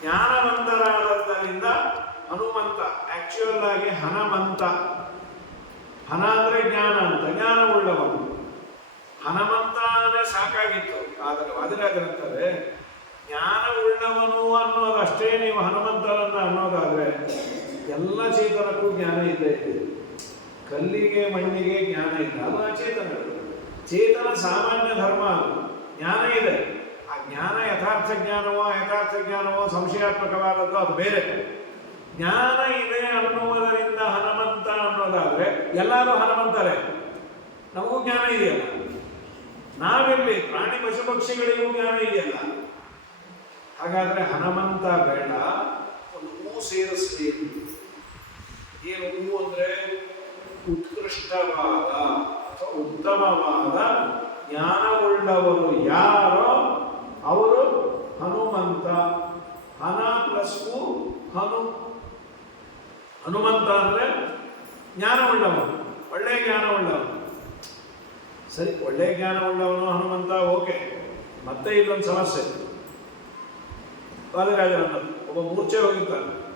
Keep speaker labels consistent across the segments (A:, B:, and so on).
A: ಜ್ಞಾನವಂತರಾದದ್ದರಿಂದ Hanumantha actual ಆಗಿ ಹನುಮಂತ. ಹನ ಅಂದ್ರೆ ಜ್ಞಾನ ಅಂತ ಜ್ಞಾನವುಳ್ಳವನು ಹನುಮಂತ ಅಂದರೆ ಸಾಕಾಗಿತ್ತು. ಆದರೆ ವಾದಿರಾಜರಂತಾರೆ ಜ್ಞಾನವುಳ್ಳವನು ಅನ್ನೋದಷ್ಟೇ ನೀವು ಹನುಮಂತನನ್ನ ಅನ್ನೋದಾದರೆ ಎಲ್ಲ ಚೇತನಕ್ಕೂ ಜ್ಞಾನ ಇದೆ. ಕಲ್ಲಿಗೆ, ಮಣ್ಣಿಗೆ ಜ್ಞಾನ ಇಲ್ಲ. ಅದು ಅಚೇತನಗಳು ಚೇತನ ಸಾಮಾನ್ಯ ಧರ್ಮ ಜ್ಞಾನ ಇದೆ. ಆ ಜ್ಞಾನ ಯಥಾರ್ಥ ಜ್ಞಾನವೋ ಯಥಾರ್ಥ ಜ್ಞಾನವೋ ಸಂಶಯಾತ್ಮಕವಾದದ್ದು ಅದು ಬೇರೆ. ಜ್ಞಾನ ಇದೆ ಅನ್ನುವುದರಿಂದ ಹನುಮಂತ ಅನ್ನೋದಾದರೆ ಎಲ್ಲರೂ ಹನುಮಂತರೇ. ನಮಗೂ ಜ್ಞಾನ ಇದೆಯಲ್ಲ. ನಾವೆಲ್ಲಿ ಪ್ರಾಣಿ ಪಶು ಪಕ್ಷಿಗಳಿಗೂ ಜ್ಞಾನ ಇದೆಯಲ್ಲ. ಹಾಗಾದರೆ ಹನುಮಂತ ಬೇಡ, ಒಂದು ಹೂ ಸೇರಿಸ್ಲಿ ಏನು ಹೂ ಅಂದ್ರೆ ಉತ್ಕೃಷ್ಟವಾದ ಅಥವಾ ಉತ್ತಮವಾದ ಜ್ಞಾನವುಳ್ಳವರು ಯಾರೋ ಅವರು ಹನುಮಂತ ಹನ ಪ್ಲಸ್ ಹೂ ಹನು ಹನುಮಂತ ಅಂದರೆ ಜ್ಞಾನವುಳ್ಳವನು, ಒಳ್ಳೆ ಜ್ಞಾನವುಳ್ಳವನು. ಸರಿ, ಒಳ್ಳೆ ಜ್ಞಾನವುಳ್ಳವನು ಹನುಮಂತ, ಓಕೆ. ಮತ್ತೆ ಇದೊಂದು ಸಮಸ್ಯೆ. ವಾದಿರಾಜನನ್ನು ಒಬ್ಬ ಮೂರ್ಛೆ ಹೋಗಿರ್ತಾನೆ.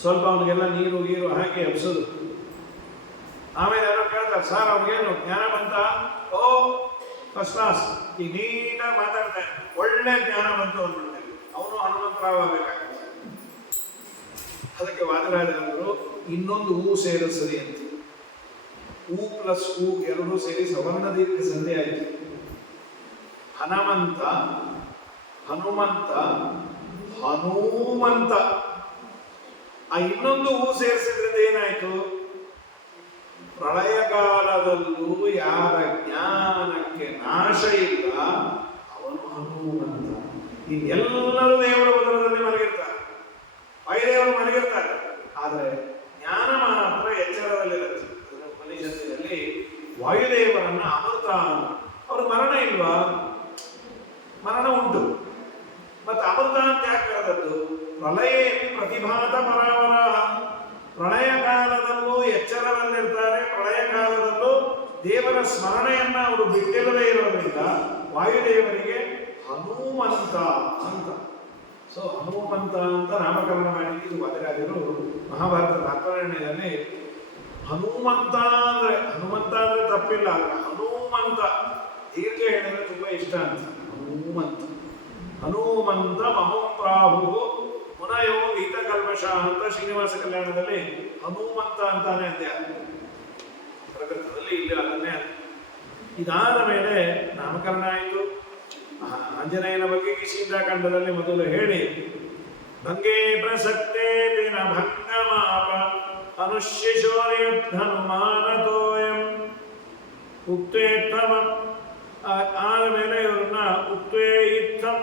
A: ಸ್ವಲ್ಪ ಅವನಿಗೆಲ್ಲ ನೀರು, ಗೀರು ಹಾಕಿ ಎಬ್ಸೋದು. ಆಮೇಲೆ ಯಾರೋ ಕೇಳ್ತಾರೆ, ಸರ್, ಅವ್ನಿಗೇನು, ಜ್ಞಾನ ಬಂತ? ಓ ಫಸ್ಟ್ ಕ್ಲಾಸ್ ಈಗ ನೀಟಾಗಿ ಮಾತಾಡ್ತಾನೆ ಒಳ್ಳೆ ಜ್ಞಾನ ಬಂತು ಅಂದ್ಬಿಡ್ತೇನೆ ಅವನು ಹನುಮಂತರಾಗಬೇಕಾಗ್ತದೆ. ಅದಕ್ಕೆ ವಾದರಾಜರು ಇನ್ನೊಂದು ಹೂ ಸೇರಿಸಲಿ ಅಂತ. ಹೂ ಪ್ಲಸ್ ಹೂ ಎರಡೂ ಸೇರಿ ಸವರ್ಣ ದೀರ್ಘ ಸಂಧಿ ಆಯಿತು. ಹನುಮಂತ ಹನುಮಂತ ಹನುಮಂತ. ಆ ಇನ್ನೊಂದು ಹೂ ಸೇರಿಸಿದ್ರಿಂದ ಏನಾಯ್ತು? ಪ್ರಳಯ ಕಾಲದಲ್ಲೂ ಯಾರ ಜ್ಞಾನಕ್ಕೆ ನಾಶ ಇಲ್ಲ, ಅವನು ಹನುಮಂತ. ಇನ್ನೆಲ್ಲರೂ ದೇವರ ಅವರು ಮರಣ ಇಲ್ವಾ? ಮರಣ ಉಂಟು. ಮತ್ತೆ ಅಮೃತ ಅಂತ ಯಾಕೆ ಕರೆದದ್ದು ಪ್ರಲಯ ಪ್ರತಿಭಾತ ಪರಾವರಾಹ ಪ್ರಳಯ ಕಾಲದಲ್ಲೂ ಎಚ್ಚರದಲ್ಲಿರ್ತಾರೆ. ಪ್ರಳಯ ಕಾಲದಲ್ಲೂ ದೇವರ ಸ್ಮರಣೆಯನ್ನ ಅವರು ಬಿಟ್ಟಿಲ್ಲದೆ ಇರೋದ್ರಿಂದ ವಾಯುದೇವರಿಗೆ ಹನುಮಂತ ಅಂತ. ಸೊ ಹನುಮಂತ ಅಂತ ನಾಮಕರಣ ಮಾಡಿದ್ದು ವಾದರಾಜರು ಮಹಾಭಾರತದ ಹನುಮಂತ ಅಂದ್ರೆ ಹನುಮಂತ ಅಂದ್ರೆ ತಪ್ಪಿಲ್ಲ. ಹನುಮಂತ. ದೀರ್ಘ ಹೇಳಿದ್ರೆ ತುಂಬಾ ಇಷ್ಟ ಅಂತ. ಹನುಮಂತ. ಹನುಮಂತ ಮಹೋಪ್ರಾಹು ಮುನಯೋ ಗೀತಕಲ್ಮಷ ಅಂತ ಶ್ರೀನಿವಾಸ ಕಲ್ಯಾಣದಲ್ಲಿ ಹನುಮಂತ ಅಂತಾನೆ ಅಂದ್ಯ. ಪ್ರಕೃತದಲ್ಲಿ ಇಲ್ಲಿ ಅದನ್ನೇ. ಇದಾದ ಮೇಲೆ ನಾಮಕರಣ ಆಯಿತು. ಆಂಜನೇಯನ ಬಗ್ಗೆ ಕಿಶಿಂದಾಖಂಡದಲ್ಲಿ ಮೊದಲು ಹೇಳಿ. ಭಂಗೇ ಪ್ರಸಕ್ತೇ ದಿನ ಭಂಗಮಾಪ ಅನುಶಿಶೋರ್ಯುದ್ಧನುಮಾನತೋಯಂ ಉಕ್ತೇತ್ತಮ ಆದಮೇಲೆ ಇವ್ರನ್ನ ಉಕ್ತೇ ಇತ್ತಂ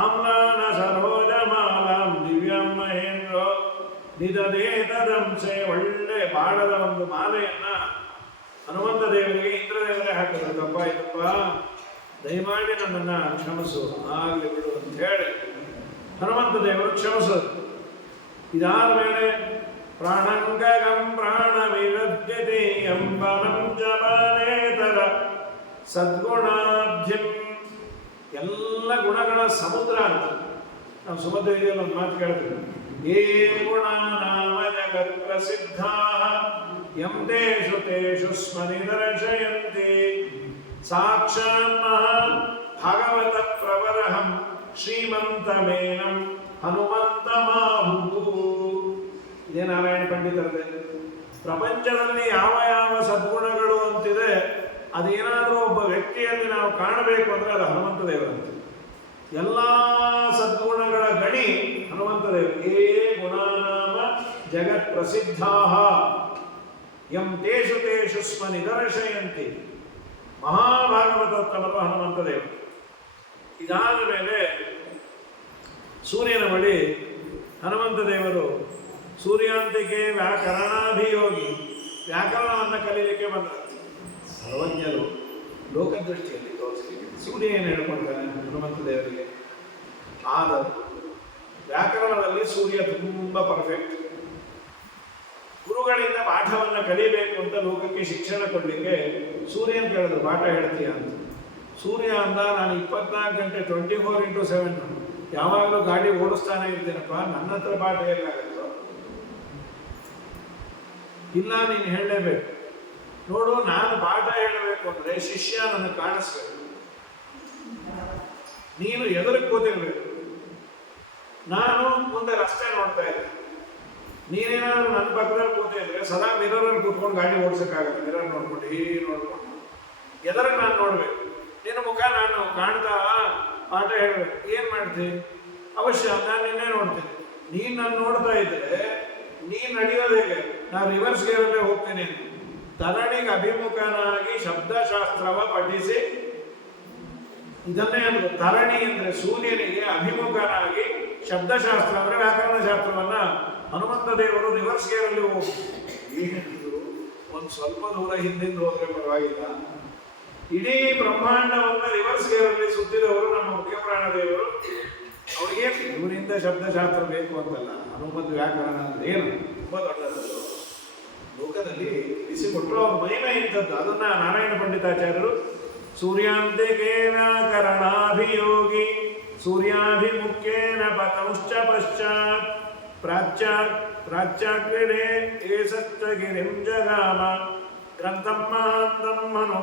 A: ಆಮ್ಲಾನ ಸರೋಜಮಾಲಾಂ ದಿವ್ಯಂ ಮಹೇಂದ್ರ. ನಿಧದೇ ತದಂಸೆ ಒಳ್ಳೆ ಬಾಳದ ಒಂದು ಮಾಲೆಯನ್ನ ಹನುಮಂತ ದೇವರಿಗೆ ಇಂದ್ರದೇವರೇ ಹಾಕಿದ್ರು. ತಪ್ಪಾಯ್ತಪ್ಪ ದಯಮಾಡಿ ನನ್ನನ್ನ ಕ್ಷಮಿಸು. ಆಗಲಿ ಬಿಡು ಅಂತ ಹೇಳಿ ಹನುಮಂತ ದೇವರು ಕ್ಷಮಿಸೋದು ಇದಾದ ಮೇಲೆ ಪ್ರಾಣಂಗಗಂ ಪ್ರಾಣವಿರದ್ಯತೆ ಎಂಬ ಜಪಾನೇತರ ಸದ್ಗುಣಾಬ್ಧಿಂ ಎಲ್ಲ ಗುಣಗಳ ಸಮುದ್ರ ಅಂತ. ನಾವು ಸುಮಧ್ವಿಯಲ್ಲಿ ಒಂದು ಮಾತು ಕೇಳ್ತೀವಿ ಏ ಗುಣ ನಾಮ ಜಗತ್ ಪ್ರಸಿದ್ಧ ಎಂ ತೇಷು ತೇಷು ಸ್ಮರಿ ದರ್ಶಯಂತಿ. ಸಾಕ್ಷಾತ್ ಭಾಗವತ ಪ್ರವರಹಂ ಶ್ರೀಮಂತಮೇನಂ ಹನುಮಂತ ಮಾಹು ಇದೇ ನಾರಾಯಣ ಪಂಡಿತರದೇ. ಪ್ರಪಂಚದಲ್ಲಿ ಯಾವ ಯಾವ ಸದ್ಗುಣಗಳು ಅಂತಿದೆ ಅದೇನಾದರೂ ಒಬ್ಬ ವ್ಯಕ್ತಿಯಲ್ಲಿ ನಾವು ಕಾಣಬೇಕು ಅಂದರೆ ಅದು ಹನುಮಂತ ದೇವರಂತೆ ಎಲ್ಲ ಸದ್ಗುಣಗಳ ಗಣಿ ಹನುಮಂತ ದೇವರು ಏ ಗುಣಾನಾಮ ಜಗತ್ ಪ್ರಸಿದ್ಧಾ ಎಂ ತೇಷು ತೇಷು ಸ್ಮ ನಿದರ್ಶಯಂತಿ. ಮಹಾಭಾಗವತೋತ್ತಮರು ಹನುಮಂತ ದೇವರು ಇದಾದ ಮೇಲೆ ಸೂರ್ಯನ ಬಳಿ ಹನುಮಂತ ದೇವರು ಸೂರ್ಯಾಂತಿಕೆ ವ್ಯಾಕರಣಾಭಿಯೋಗಿ ವ್ಯಾಕರಣವನ್ನು ಕಲೀಲಿಕ್ಕೆ ಬಂದರು. ಸರ್ವಜ್ಞರು ಲೋಕದೃಷ್ಟಿಯಲ್ಲಿ ತೋರಿಸಲಿಕ್ಕೆ ಸೂರ್ಯ ಏನು ಹೇಳ್ಕೊಳ್ತಾನೆ ಹನುಮಂತ ದೇವರಿಗೆ. ಆದರೂ ವ್ಯಾಕರಣದಲ್ಲಿ ಸೂರ್ಯ ತುಂಬ ಪರ್ಫೆಕ್ಟ್ ಗುರುಗಳಿಂದ ಪಾಠವನ್ನು ಕಲಿಬೇಕು ಅಂತ ಲೋಕಕ್ಕೆ ಶಿಕ್ಷಣ ಕೊಡಲಿಕ್ಕೆ ಸೂರ್ಯನ ಕೇಳಿದ್ರು, ಪಾಠ ಹೇಳ್ತೀಯ ಅಂತ? ಸೂರ್ಯ ಅಂದ, ನಾನು ಇಪ್ಪತ್ನಾಲ್ಕು ಗಂಟೆ ಟ್ವೆಂಟಿ ಫೋರ್ ಇಂಟು ಸೆವೆನ್ ಯಾವಾಗಲೂ ಗಾಡಿ ಓಡಿಸ್ತಾನೆ ಇದ್ದೇನಪ್ಪ ನನ್ನ ಹತ್ರ ಪಾಠ ಆಗುತ್ತೋ ಇಲ್ಲ, ನೀನು ಹೇಳಲೇಬೇಕು. ನೋಡು, ನಾನು ಪಾಠ ಹೇಳಬೇಕು ಅಂದ್ರೆ ಶಿಷ್ಯ ನನಗೆ ಕಾಣಿಸ್ಬೇಕು. ನೀನು ಎದುರಿಗೆ ಕೂತಿರ್ಬೇಕು. ನಾನು ಮುಂದೆ ರಸ್ತೆ ನೋಡ್ತಾ ಇದ್ದೆ. ನೀನೇನಾದ್ರು ನನ್ನ ಪಕ್ಕದಲ್ಲಿ ಕೂತಿದ್ರೆ ಸದಾ ಮಿರರಲ್ಲಿ ಕೂತ್ಕೊಂಡು ಗಾಡಿ ಓಡಿಸೋಕ್ಕಾಗಲ್ಲ. ಮಿರರ್ ನೋಡ್ಕೊಂಡು, ಹೀ ನೋಡ್ಕೊಂಡು. ಎದುರಿಗೆ ನಾನು ನೋಡ್ಬೇಕು. ನಿನ್ನ ಮುಖ ನಾನು ಕಾಣ್ತಾ ಪಾಠ ಹೇಳ್ಬೇಕು. ಏನ್ ಮಾಡ್ತಿ? ಅವಶ್ಯ, ನಾನು ನಿನ್ನೆ ನೋಡ್ತೀನಿ. ನೀನ್ ನಾನು ನೋಡ್ತಾ ಇದ್ರೆ, ನೀನ್ ನಡೆಯೋದೇ ಹೇಗೆ? ನಾನು ರಿವರ್ಸ್ ಗೇರಲ್ಲೇ ಹೋಗ್ತೀನಿ ತರಣಿಗೆ ಅಭಿಮುಖನಾಗಿ ಶಬ್ದಶಾಸ್ತ್ರವ ಪಠಿಸಿ. ಇದನ್ನೇ ತರಣಿ ಅಂದ್ರೆ ಸೂರ್ಯನಿಗೆ ಅಭಿಮುಖನಾಗಿ ಶಬ್ದಶಾಸ್ತ್ರ ಅಂದ್ರೆ ವ್ಯಾಕರಣ ಶಾಸ್ತ್ರವನ್ನ ಹನುಮಂತ ದೇವರು ರಿವರ್ಸ್ ಗೇರಲ್ಲಿ ಹೋಗಿ. ಏನಿದ್ರು ಒಂದು ಸ್ವಲ್ಪ ದೂರ ಹಿಂದಿಂದ ಹೋದ್ರೆ ಪರವಾಗಿಲ್ಲ. ಇಡೀ ಬ್ರಹ್ಮಾಂಡವನ್ನ ರಿವರ್ಸ್ ಗೇರಲ್ಲಿ ಸುತ್ತಿದವರು ನಮ್ಮ ಮುಖ್ಯ ಪ್ರಾಣ ದೇವರು. ಅವ್ರಿಗೆ ಇವರಿಂದ ಶಬ್ದಶಾಸ್ತ್ರ ಬೇಕು ಅಂತಲ್ಲ. ಹನುಮಂತ ವ್ಯಾಕರಣ ಅಂದ್ರೆ ಏನು? ತುಂಬಾ ದೊಡ್ಡದು. ಲೋಕದಲ್ಲಿ ಬಿಸಿಕೊಟ್ಟರು ಅವ್ರ ಮಹಿಮೆ ಇಂಥದ್ದು. ಅದನ್ನ ನಾರಾಯಣ ಪಂಡಿತಾಚಾರ್ಯರು ಸೂರ್ಯಾಂತಿಕೆ ವ್ಯಾಕರಣಾಭಿಯೋಗಿ ಸೂರ್ಯಾಭಿಮುಖೇನ ಪತಂಶ್ಚ ಪಶ್ಚಾತ್ ಪ್ರಾಚ್ಯಾತ್ ಪ್ರಾಚ್ಯಾಕ್ರೀಡೆ ಏಸತ್ತ ಗಿರಿಂ ಜಗಾಮ, ಗ್ರಂಥಂ ಮಹಾಂತಂ ಮನೋ